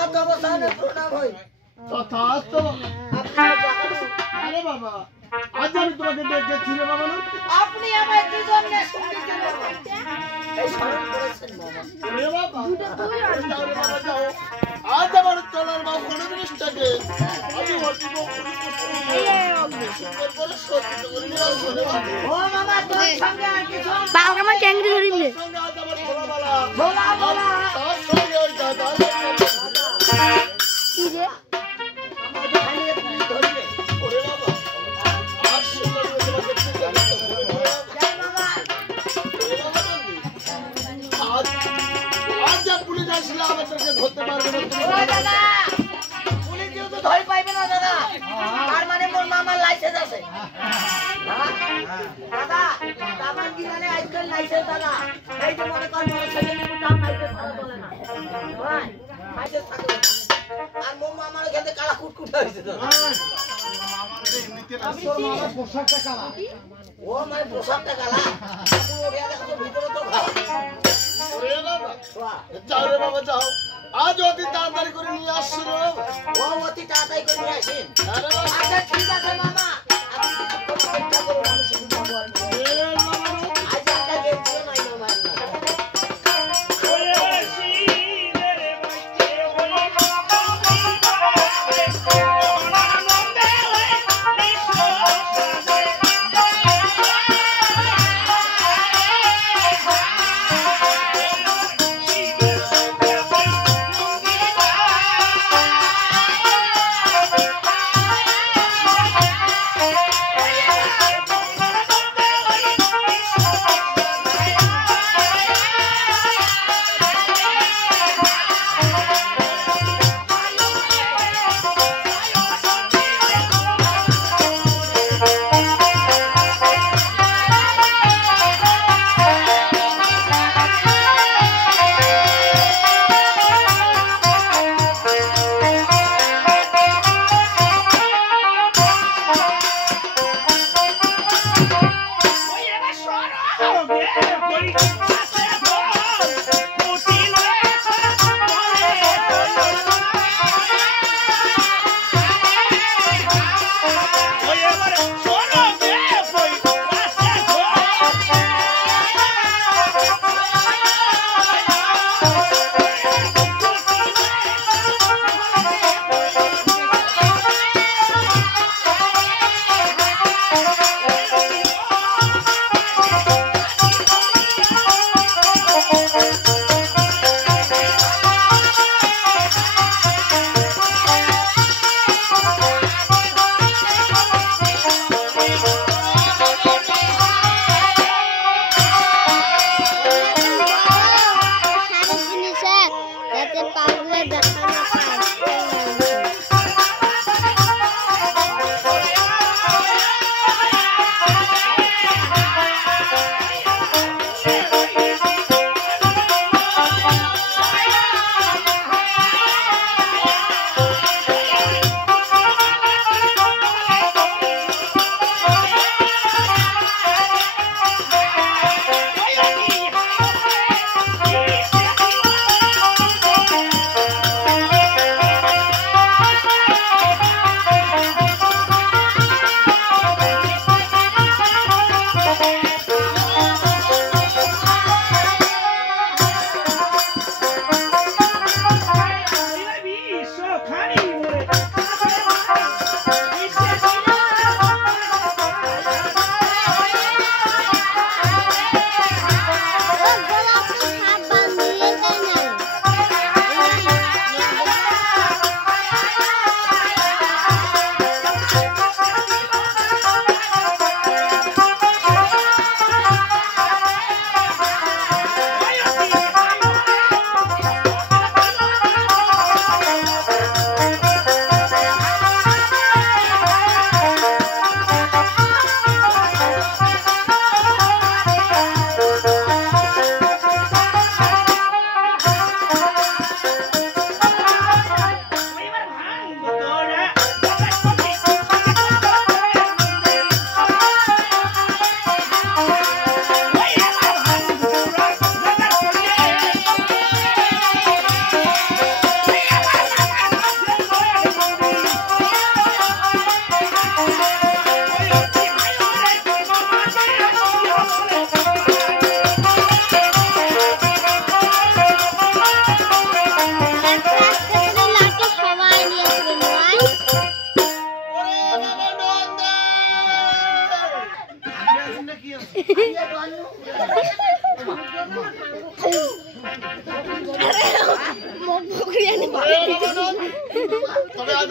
মামা তবে সামনে প্রণাম হই তথাস্ত আরে বাবা আজ আমি তোমাকে দেখেছি রে বাবা আপনি আমার দুজন নে শুনতেছেন এই স্মরণ করেছেন বাবা ওরে বাবা যাও রে বাবা যাও আজ আমার চলার মা কোন জিনিসটাকে আমি হটিব সুন্দর করে সজ্জিত করে নিয়ে আসবো রে বাবা ও মামা তোর সঙ্গে আর কিছু বাবা আমার ট্যাঙ্গি ধরিম রে সঙ্গে আজ আমার ভোলাবালা বলা বলা তার সঙ্গে ওই দাদা কি রে আমাদের খালি ধরবে ওরে বাবা আর সুন্দর করে তোমাকে চিন্তা করতে হবে না জয় বাবা আজ যা পুলিশ আসলে আমাদেরকে ধরতে পারবে না তুমি ও দাদা পুলিশ যেহেতু ধরে পাইবে না দাদা তার মানে মোর মামার লাইসেন্স আছে দাদা আমার কি মানে আজকাল লাইসেন্স দাদা এই যে মনে কর মোর ছেলে নিয়ে দাম লাইসেন্স ছাড়া চলে না ভাই লাইসেন্স থাকবে আর মোর মামার এখানে কালা কুটকুট হয়েছে তো পোশাকটা কালা ও মানে পোশাকটা কালা আপনি ওরিয়া দেখো ভিতরে তো কালা ওরে বাবা যাও রে বাবা যাও আজ অতি তাড়াতাড়ি করে নিয়ে আসছো রে বাবা ও অতি তাড়াতাড়ি করে নিয়ে আসেন আরে বাবা আচ্ছা ঠিক আছে মামা আপনি কিছুক্ষণ অপেক্ষা করুন আমি শুধু যাবো আর কি। আজ একটা গেছিও নাই মামা Bye.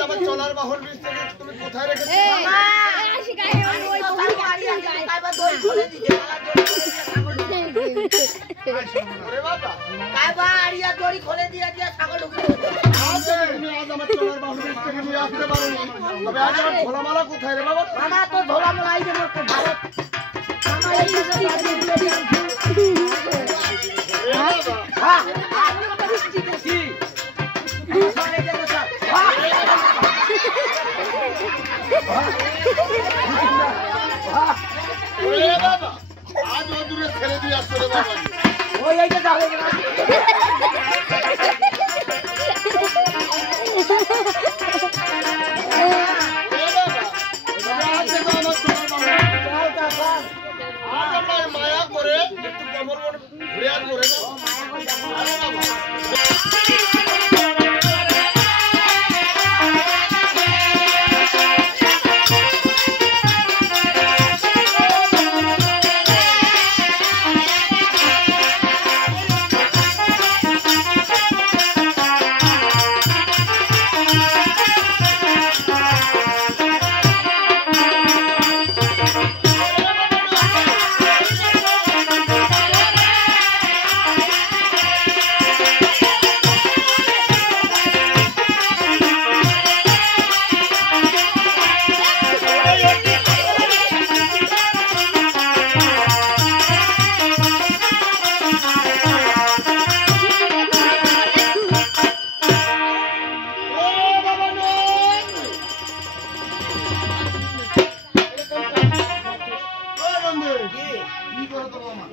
আমার চলার বাহন বীজ থেকে তুমি কোথায় রেখেছো মামা আমি ওই তার বাড়ি আছে কাইবা দই খুলে দিতে ওরে বাবা কাইবা আড়িয়া দড়ি খুলে দিয়ে ছাগল ঢুকে আজ তুমি আজ আমার চলার বাহন বীজ থেকে নিয়ে আসতে পারোনি তবে আজ আমার ঝোলামালা কোথায় রে বাবা মামা তো ধোলামোলা আইছে মোর খুব ভালো মামা এই যে হ্যাঁ ওরে বাবা আজ দূরে ছেড়ে দিয়ে আসছো রে বাবা ওই এইটা যাবে না মায়া করে একটু কেমন ঘুরে আর করে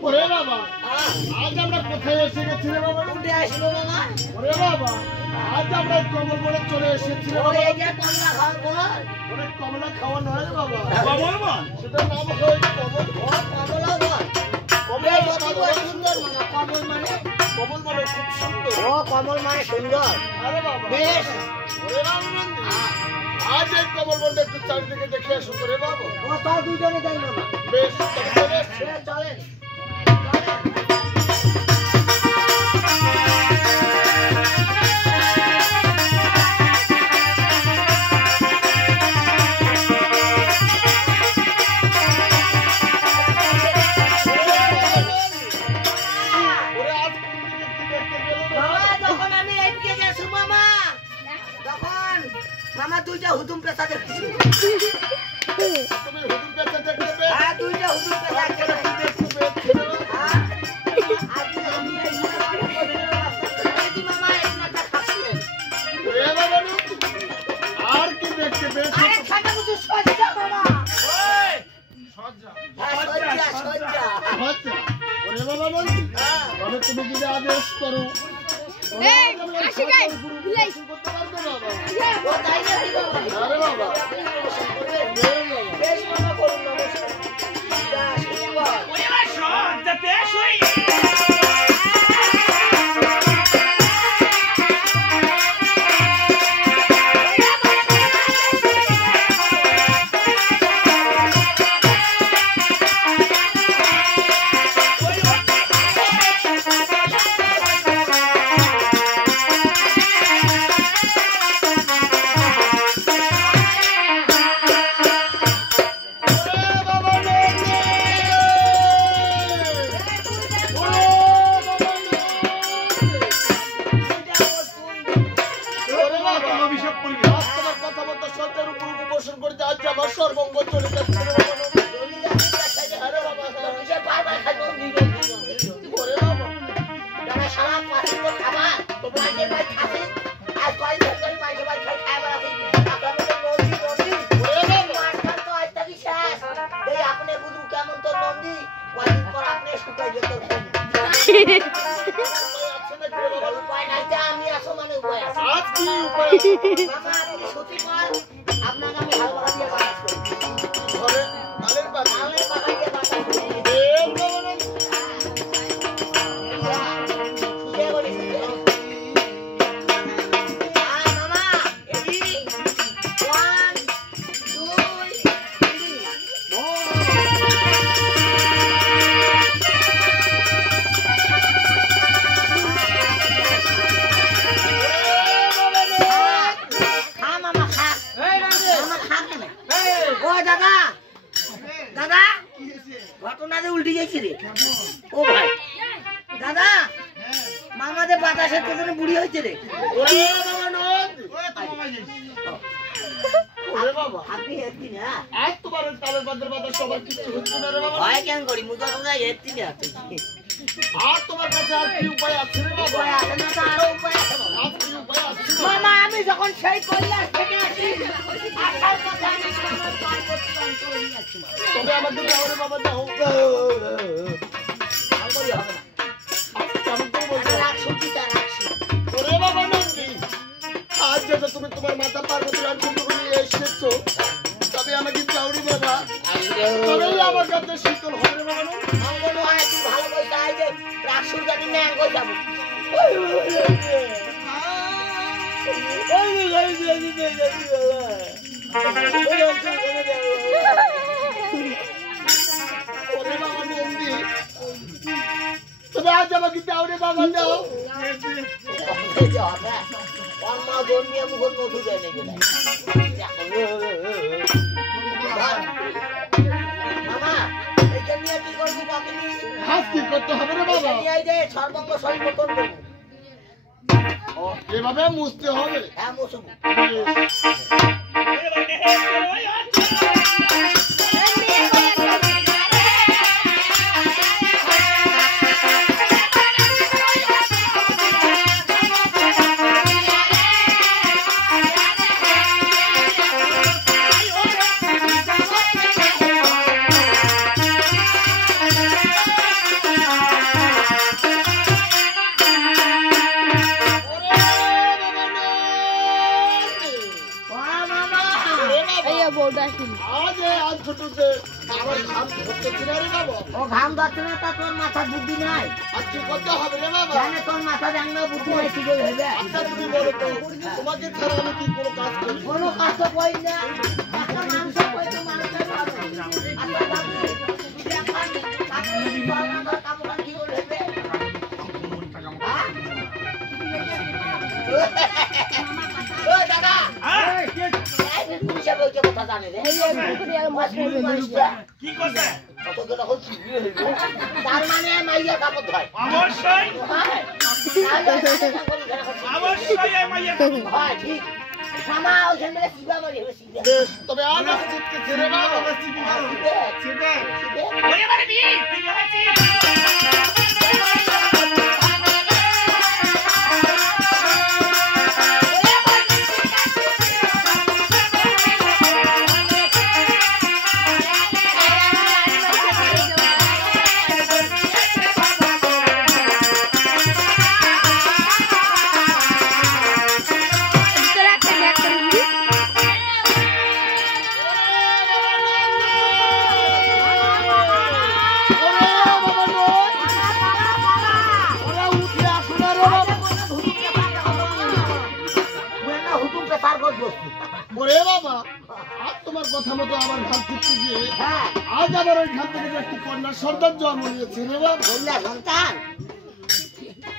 ওরে বাবা আজ আমরা কোথায় এসে গেছি রে বাবা উঠে আসলো মামা ওরে বাবা আজ আমরা কমল বনে চলে এসেছি রে ওই বাবা এই যে কমলা খাওয়ার পর অনেক কমলা খাওয়া নয় রে বাবা কমল মন সেটার নাম হয় কমল ও কমলা বল কমলা কত সুন্দর মামা কমল মানে কমল মানে খুব সুন্দর ও কমল মানে সুন্দর আরে বাবা বেশ ওরে রামনন্দী আজ এই কমল বনটা একটু চারিদিকে দেখে আসো তো রে বাবা ও তাও দুজনে যাই মামা বেশ তবে চলে এসছি। চলেন ওরে আজ কোন দিকে কি দেখতে গেল রে মামা বাবা? যখন আমি এইদিকে গেছি মামা তখন মামা দুইটা হুতুম পেশা দেখছি তুমি হুজুর কাছে দেখতে পেয়ে হ্যাঁ দুইটা হুতুম পেশা একবারে দেখছি কি দেখতে পেয়েছো রে বাবা? ওরে বাবা নন্দী, আর কি দেখতে পেয়েছো আচ্ছা ওরে বাবা নন্দী তবে তুমি যদি আদেশ করো এই, আসি গাই, বিলাই। করতে পারবে বাবা মামা আরে বাবা ওরে সব যাতে শুই সর্বঙ্গ চলে যাচ্ছে রে বাবা নন্দী। আরে বাবা ওরে বাবা ওরে বাবা আছে নাকি রে বাবা? আমি আসো মানে উপায় আছে আজ কি উপায় আছে? মামা আপনি সত্যি কর আপনাকে আমি হালকা দিয়ে বাতাস করি ঘরে তালের পাতা তাহলে পাখা দিয়ে বাতাস করি এ বাবা নন্দী। শুয়ে করি মামা এডি 1 2 3 খা দাদা দাদা ঘটনা যে উল্টে গেছি রে ও ভাই দাদা মামাদের বাতাসের পেছনে বুড়ি হয়েছে রে ওরে বাবা নন্দ ওরে বাবা আপনি এসছি না আজ তোমার তালের বাদের বাদ সবার কিছু হচ্ছে না রে বাবা ভয় কেন করি মুখে তোমরা এসছি না আর তোমার কাছে আর কি উপায় আছে রে বাবা উপায় আছে না তো আরো উপায় আছে বাবা। আর কি উপায় আছে মামা আমি যখন সেই কৈলাস থেকে আসি আসার কথা আমি আমার পার্বতী অঞ্চলে নিয়ে যাচ্ছি মা। তবে আমাদের যাও রে বাবা যাও আর করি হবে না। কেমন করে বলছো একটা রাখছি পিতা রাখছি ওরে বাবা নন্দী আজ যেটা তুমি তোমার মাতা পার্বতীর অঞ্চল নিয়ে এসেছো তবে আমাকে যাও রে বাবা তবেই আমার কাছে শীতল হবে রে বাবা নন্দী মঙ্গল হয় তুই ভালো করে যাই যে রাখছুর গাড়ি নিয়ে আঙ্গ যাবো ওরে বাবা নন্দী তবে আজ আমাকে যাও রে বাবা যাও ওর মা জন্মিয়ে মুখর মধু দেয় নাকি মামা এটা নিয়ে কি করবি কাকিনি হাস কি করতে হবে রে বাবা নিয়ে যে সর্বঙ্গ সর্বতন করবো এভাবে মুছতে হবে হ্যাঁ মৌসুম আজ ছোটতে আমার ঘাম ধরতেছি না রে বাবা ও ঘাম ধরছে না তা তোর মাথা বুদ্ধি নাই আর কি করতে হবে রে বাবা জানে তোর মাথা জানলে বুদ্ধি নাই কি করে হবে আচ্ছা তুমি বলো তো তোমাকে ছাড়া আমি কি কোনো কাজ করি কোনো কাজ তো কই না একটা মাংস কই তো মানুষের ভালো আচ্ছা বাবু তুই এখন কাকুরি বানানোর কামড়া কি করে হবে ও দাদা এই পুলিশে বলছে কথা জানে রে কি করছে কতগুলো হচ্ছে তার মানে মাইয়া কাপড় ধয় অবশ্যই হয় অবশ্যই এই মাইয়া হয় ঠিক মামা ওখান থেকে শিবা বাড়ি হবে শিবা বেশ তবে আজ আসছে রে বাবা শিবা ওরে বারে বি তুই হয়েছি ওরে বাবা আজ তোমার কথা মতো আমার ঘাট ফিরতে গিয়ে আজ আবার ওই ঘাট থেকে একটি কন্যা সন্তান জন্ম নিয়েছে রে বাবা বললা সন্তান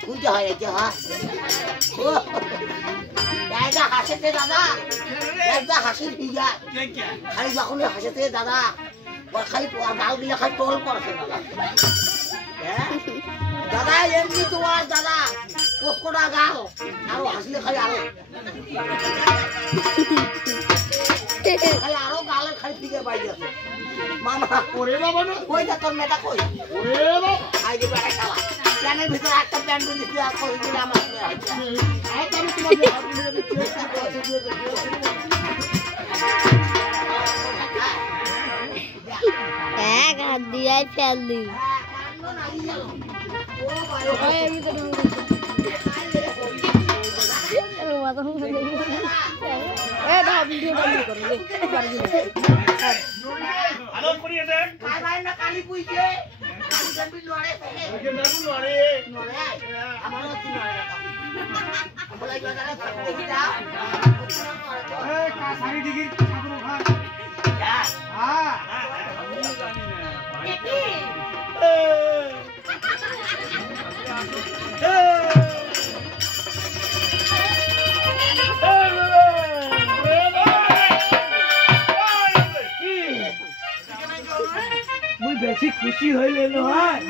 কোনটা হয় এটা হ্যাঁ একটা হাসেতে দাদা একটা হাসির বিঘা খালি যখন হাসেতে দাদা খালি গাল দিলে খালি টোল পড়ছে দাদা দাদা এমনি তোমার দাদা পোস্কোটা গাল আরো হাসলে খালি আরো খালি আরো গালের খালি ফিকে পাই যাচ্ছে মামা ওরে বাবা না কই যা তোর মেয়েটা কই ওরে বাবা আই যে বেটা খেলা প্যানের ভিতরে একটা প্যান্ট দিচ্ছি আর করে দিলে আমার আজ আমি তোমাকে হাত মিলিয়ে দিচ্ছি এক হাত দিয়ে ফেললি আলো করিয়ে দেন কালী পুইছে কালী জন্মি নড়ে ওকে নামু নরে নড়ে আমারও কি নড়ে বলে জায়গাটা থাকতে গিয়া এই কাছারি দিগির ঠাকুর ঘর হ্যাঁ খুশি হইলে নয়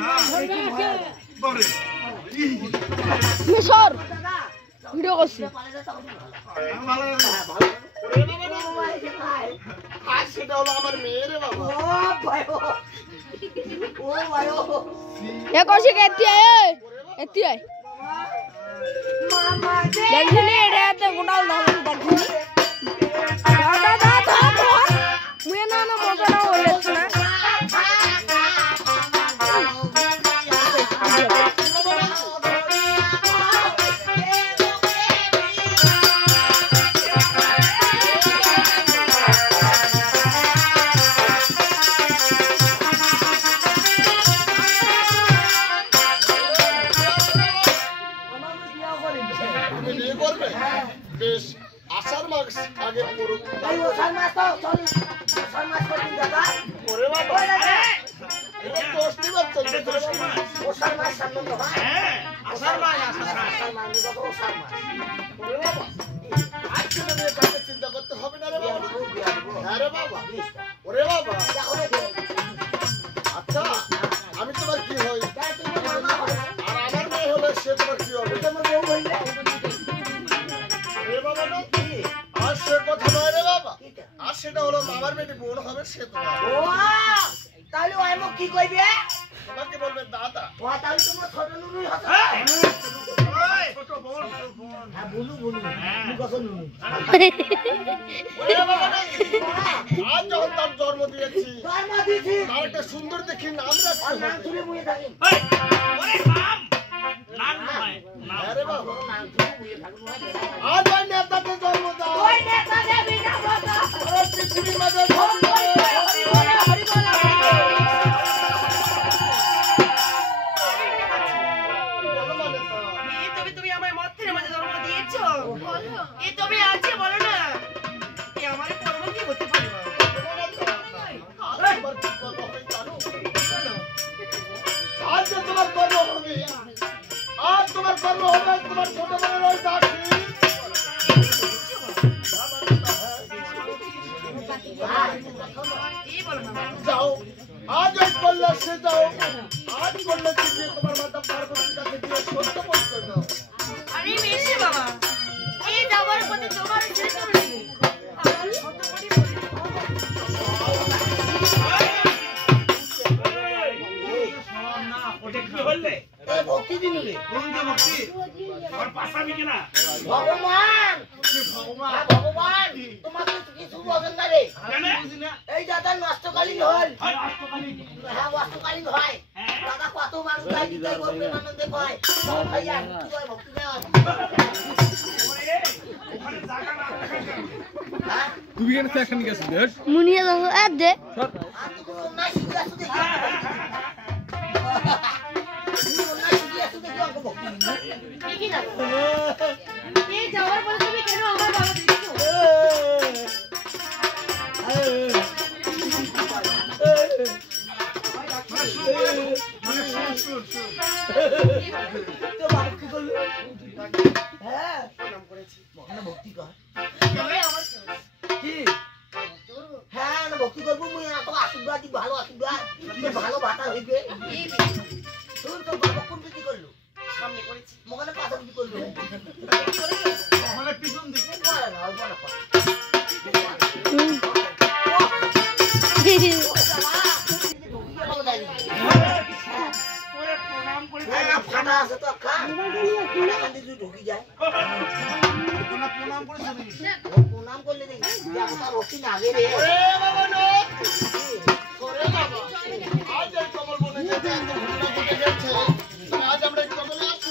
বারে সর দাদা ভিডিও করছি পালে তো ভালো ওরে বাবা না, আর সেটা হলো আমার মেয়ে রে বাবা। ও ভাই ও এ করছি কে এতি আয় মামা দে দেখছিনি এটা এত গোটাল না দেখছিনি দাদা মুয়ে না মজা না হলে না তুমি বিয়ে করবে? বেশ, আষাঢ় মাস আগে পড়ুক। এই ওসার মাস তো চল ওসার মাস করতে দাদা ওরে বাবা, এটা দোষটি বাচ্চা রে বাবা। ওসার মাস সামনে তো হয় হ্যাঁ ওসার মাস ওসার মাস ওরে বাবা, আর সেটা নিয়ে কাউকে চিন্তা করতে হবে না রে বাবা। হ্যাঁ রে বাবা। ওরে বাবা, আচ্ছা, আমি তোমার কি হই? আর আমার মেয়ে হলে সে তোমার কি হবে? রে বাবা না, আর সে কথা নয় রে বাবা। আর সেটা হলো মামার বেটি বোন হবে, সে তোমার। তাহলে ওই মুখ কি কইবে তোমাকে বলবে দাদা। ও তাহলে তোমার ছোট নুনুই হতো ছোট বোন হ্যাঁ বুলু তুমি কত নুনু ওরে বাবা না, আজ যখন তার জন্ম দিয়েছি, তোর মা দিছি তার একটা সুন্দর দেখি নাম রাখতে আর নাম হবে। তুলে মুয়ে থাকি ওরে নাম নাম নয় নাম হ্যাঁ রে বাবা, নাম তুলে মুয়ে থাকি আজ ওই নেতাকে জন্ম দাও। ওই নেতা দেবী না বাবা ওরা পৃথিবীর মাঝে হরি বলে হরি বলে বলো মানে তা। তুমি আমায় মধ্যের মাঝে জন্ম দিয়েছো এই তুমি আছে বলো না এ আমার পরম কি হতে পারে আজ তোমার কি কর্ম হবে জানো? আজ যে তোমার কর্ম হবে, আজ তোমার কর্ম হবে তোমার ছোট বোনের ওই দাসী। এই বলো না যাও, আজ ওই কৈলাসে যাও, আজ কৈলাসে গিয়ে তোমার মাতা পার্বতীর কাছে গিয়ে সত্য পরিচয় দাও। আরে মেশে বাবা এই যাওয়ার পথে তোমার ছেড়ে চলে আমার শত কোটি ওটা কি বললে এই ভক্তি দিনু রে কোন যে ভক্তি আমার পাশামি কিনা ভগবান হ্যাঁ, ভগবান তোমাকে কিছু বলেন না রে কেন এই দাদা নষ্টকালীন হল হয় অষ্টকালী হ্যাঁ নষ্টকালীন হয় দাদা কত মানুষ গাই দিতে করবে আনন্দে কয় ভাইয়া ভক্তি দেয় ওরে ওখানে জায়গা না হ্যাঁ তুমি কেন এখন গেছিস মুনিয়া দাও এ দে আর তো কোনো নাই শিখে আসতে দেখি নাই শিখে আসতে দেখি অঙ্ক ভক্তি ঠিকই না এই যাওয়ার পথে তুমি কেন আমার বাবা দিয়েছো মানে শুন তো বাবা কি করলো হ্যাঁ মহান ভক্তি কর কি হ্যাঁ না ভক্তি করবো মুই এত আশীর্বাদ দি ভালো আশীর্বাদ তোর ভালো বাতা হইবে শুন তোর বাবা কোন দিকে করলো সামনে করেছি মগনে পাশে দিকে করলো মানে পিছন দিকে বলে না অল্প না কর ওরে প্রণাম করে ফাটা আছে তো খা ফাটা কান্দি ঢুকি যায় প্রণাম করে শুনি প্রণাম করলে দেখি তার রক্তি না আগে রে ওরে বাবা না, ওরে বাবা, আজ এই কমল বনে যেতে এত ঘটনা ঘটে গেছে, আজ আমরা এই কমলে আছি।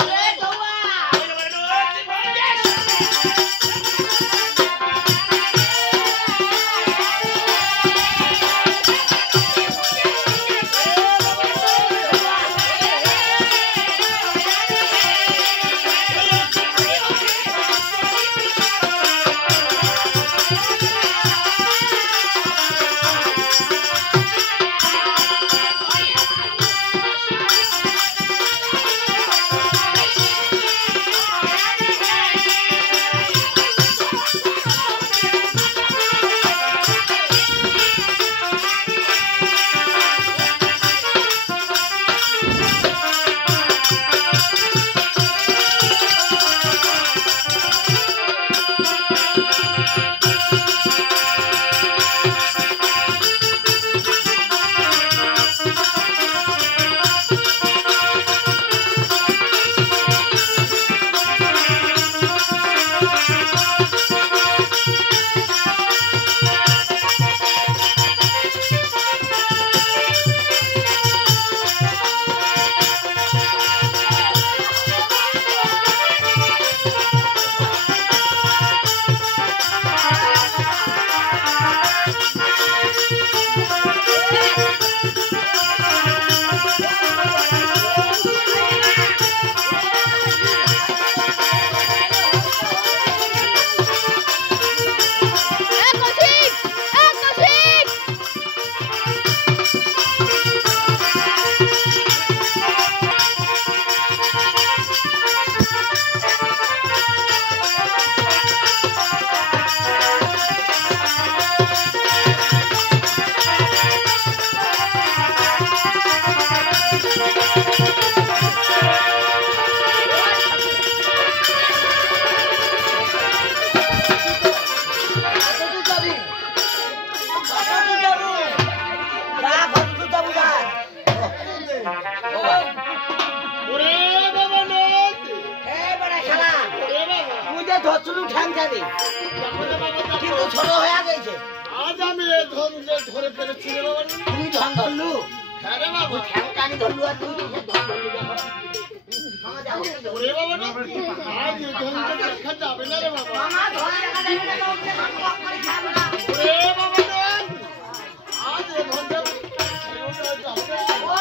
যে ধরে ফেলেছি রে বাবা। তুই ধন ধরলু হ্যাঁ রে বাবা। ঠ্যাং টানি ধরলু আর তুই ধন ধরলু মামা যাবো ওরে বাবা না, আজ এই ধনটা দেখা যাবে না রে বাবা। মামা ধরে দেখা যাবে না তো ওকে মামা বক করে খাবে না ওরে বাবা না, আজ এই ধনটা যাবে না। ও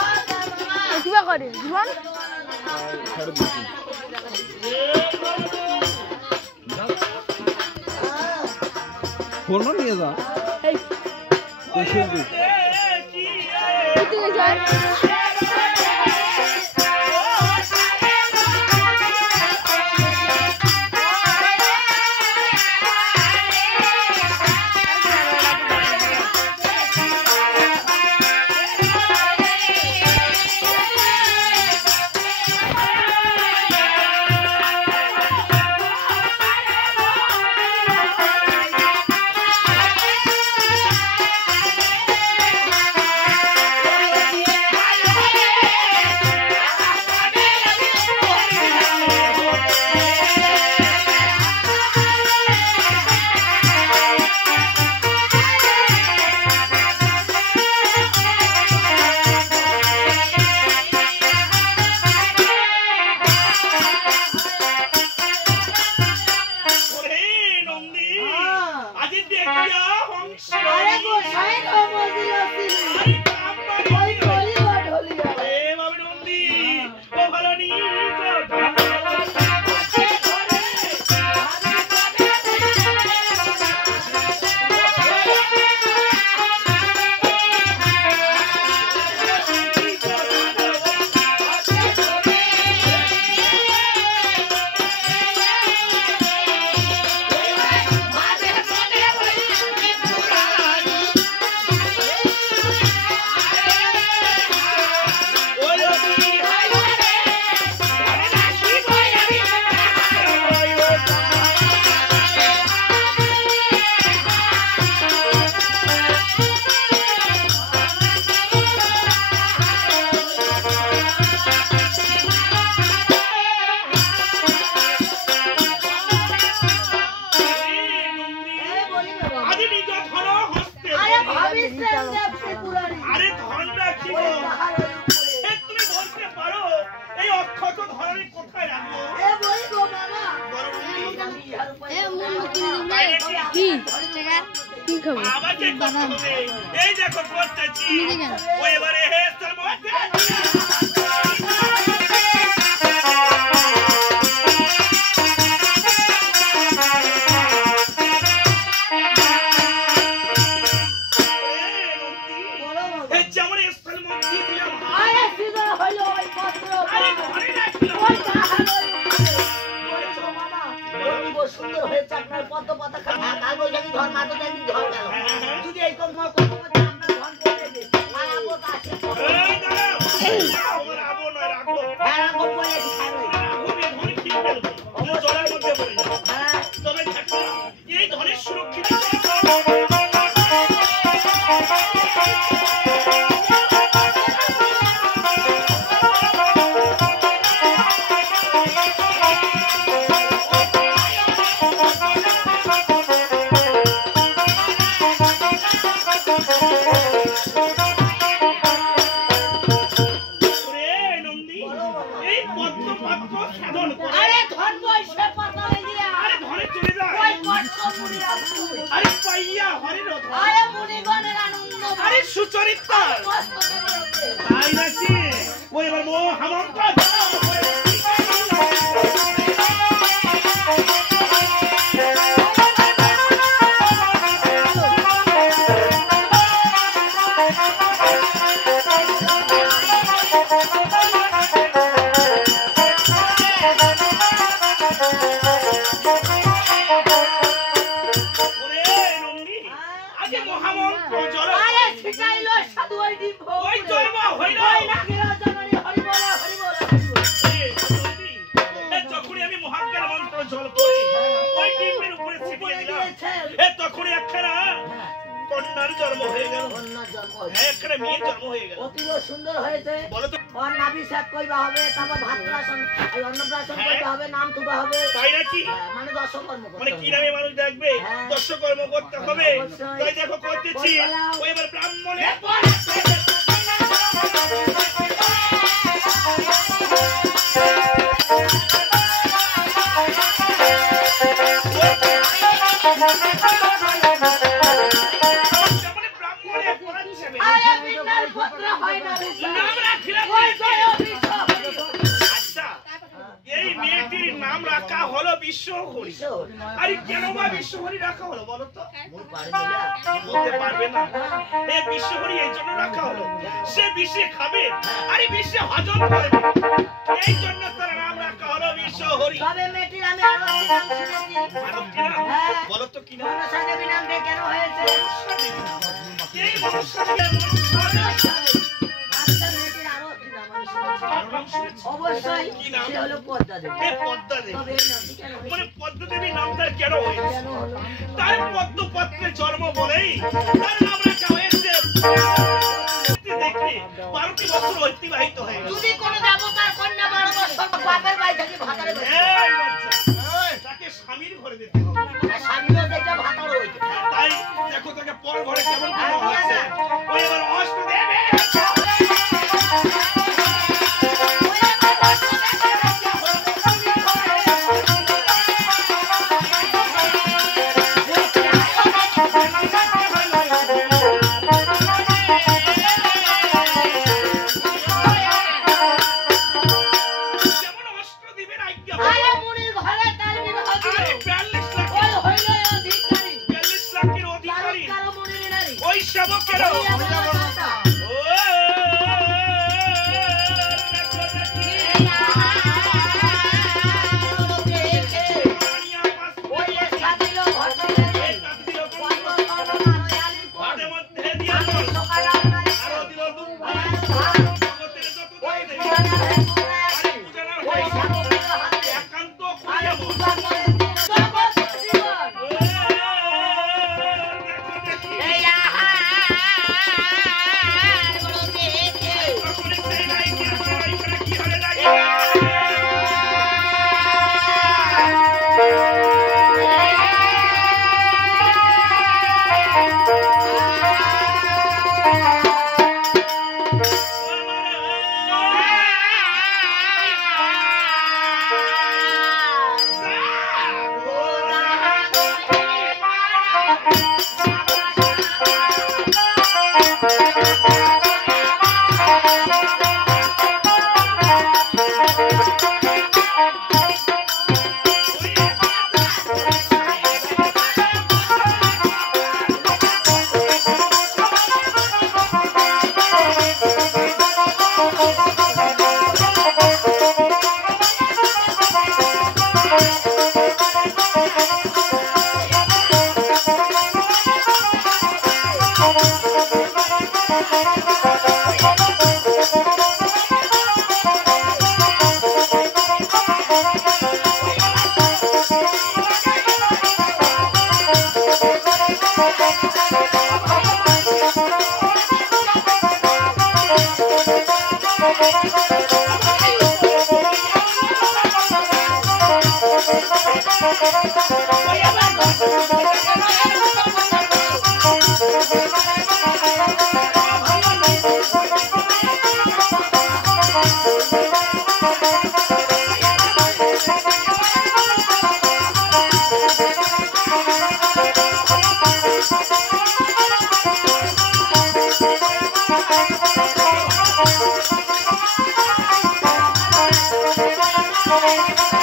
মামা কিবা করে জীবন ফোনও নিয়ে যা এই তুই যাই কি কি খাবো এই দেখো করতেছি ওই এবারে হেস্টার মধ্যে যেমন স্থল মধ্যে দিলাম আরে সিধা হইলো ওই পত্র আরে ঘরে রাখলাম ওই তাহার ওই মামা ওই সুন্দর হয়েছে আপনার পদ্ম পাতা কাল বৈশাখী ধর মাতো জানি ধর গেল যদি এই কম কত মধ্যে আপনার ধন করে দে আর আবো কাছে এই দাঁড়াও আমার আবো নয় রাখো হ্যাঁ রাখো বলে খাবে রাখো এই ধরে কি ফেলবো ও জলের মধ্যে পড়ে যাবে হ্যাঁ তবে থাকো এই ধনের সুরক্ষিত আরে ধন পয়সা পাতা হয়ে গিয়া আরে ধরে চলে যায় ওই কষ্ট মুড়ি আসু আরে পাইয়া হরিণ আরে মুনিগণের আনন্দ আরে সুচরিত্রা কষ্ট করে হচ্ছে তাই নাকি ওই এবার মো হামন্ত আগে মহামন্ত্র জল আরে ছিটাইলো সাধু ওই ডিম ওই জন্ম হইল ওই নাগেরা জননী হরি বলা হরি বলা যখনই আমি মহাজ্ঞান মন্ত্র জল করি ওই ডিমের উপরে ছিটিয়ে দিলাম তখনই একখানা কন্যার জন্ম হয়ে গেল কন্যা জন্ম একখানা মেয়ের জন্ম হয়ে গেল অতি সুন্দর হয়েছে বলো তো ওর নাভিশ্বাস কইবা হবে, তারপর ভাত প্রাশন, এই অন্নপ্রাশন কইবা হবে, নাম তুবা হবে। তাই নাকি? মানে দর্শকর্ম করতে মানে হবে। কি নামে মানুষ দেখবে? হ্যাঁ। দর্শকর্ম করতে হবে। অবশ্যই। তাই দেখো করতেছি। ওই এবার ব্রাহ্মণের ব্রাহ্মণের পড়াচ্ছে। আরে বিনার পত্র হয় না বিশাল। নাম রাখিলা ওই বলেছে। জয় বিশাল। আচ্ছা, এই মেয়েটির নাম রাখা হলো বিশ্বহরি। আরে কেন বা বিশ্বহরি রাখা হলো বলো তো? মুই পারি না। বলতে পারবে না। এই বিশ্বহরি এই জন্য রাখা হলো, সে বিষে খাবে, আরে বিষে হজম করবে, এই জন্য তার নাম রাখা হলো বিশ্বহরি। তবে মেয়েটির আমি আরো নাম শুনেছি। আরো কি নাম? হ্যাঁ। বলো তো কি নাম? মনসা দেবী নাম দিয়ে কেন হয়েছে? এই মনসা দেবী, মনসা দেবী। আচ্ছা, মেয়েটির আরো একটি নাম আমি শুনেছি। আরো নাম শুনেছি? অবশ্যই কি নাম? সে হলো পদ্মা দেবী। এ পদ্মা দেবী। তবে এই নামটি কেন হয়েছে? মানে পদ্মা দেবী নামটা কেন হয়েছে? কেন হলো? তার পদ্মপত্রে জন্ম বলেই তার নাম রাখা হয়েছে। দেখলে 12টি বছর অতিবাহিত হয়ে গেল। যদি কোনো দেবতার কন্যা 12 বছর বাপের বাড়ি থেকে ভাতারে বসে, এই বাচ্চা, তাকে স্বামীর ঘরে দিতে হবে। আর স্বামীও দেখে ভাতারও হইতে। তাই দেখো তাকে পর ঘরে কেমন কেমন হচ্ছে। ওই এবার অষ্ট দেবে। যেমন অষ্ট দিবের আজ্ঞা আরে মুনির ঘরে তার বিবাহ দিল। 42 ওই হইল অধিকারী। 42 লাখের অধিকারী কারো মুনির নারী। ওই সেবকেরও ওই আমার মাতা। ওই এসা দিল ভর্তি রেখে। কর্ম কর্ম মারয়ালির পর। আমি সকাল আপনার ওই পুরানা ভেদ মুখে আসি। ওই সাগরের হাতে। আরে পূজা করে দিন জগৎ জীবন। এই আহার গুলো দেখে। Thank you.